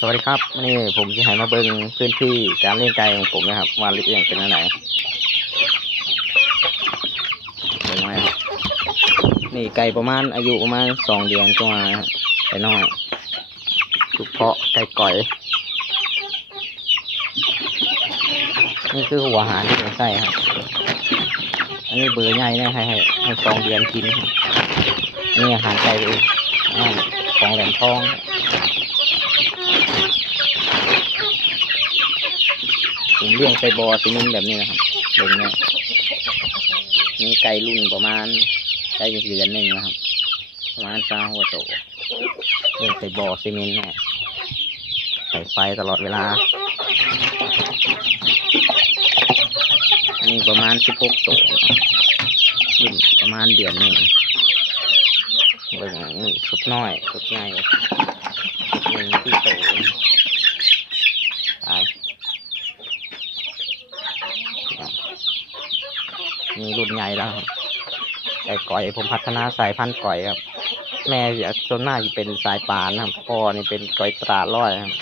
สวัสดีครับนนี้ผมจะให้มาเบิ้งพื้นที่การเลี้ยงไก่ของผมนะครับว่าเลี้ยงเป็นยังไงเบิ่งไว้ครับนี่ไก่ประมาณอายุประมาณสองเดือนก็มาไก่น้อยลูกเพาะไก่ก่อย นี่คือหัวอาหารที่ผมใส่ครับอันนี้เบอร์ใหญ่เนี่ยให้ให้ให้สองเดือนกินนี่อาหารไก่เลยของแหลมทอง ผมเลี้ยงไก่บอซีนินแบบนี้นะครับเบิ่งเนี่ยมีไก่รุ่นประมาณไก่เดือนหนึ่งนะครับ ประมาณสามหัวโตเลี้ยงไก่บอซีเมนต์เนี่ยใส่ไฟตลอดเวลาอันนี้ประมาณสิบหกโตนะครับรุ่นประมาณเดือนหนึ่งเบิ่งนี่สุดน้อยสุดใหญ่หนึ่งที่โตตาย มีรุ่นใหญ่แล้วครับไก่ก่อยผมพัฒนาสายพันธุ์ก่อยครับ แม่จะส่วนมากจะเป็นสายปานนะครับพ่อนี่เป็นก่อยตราดร้อยครับ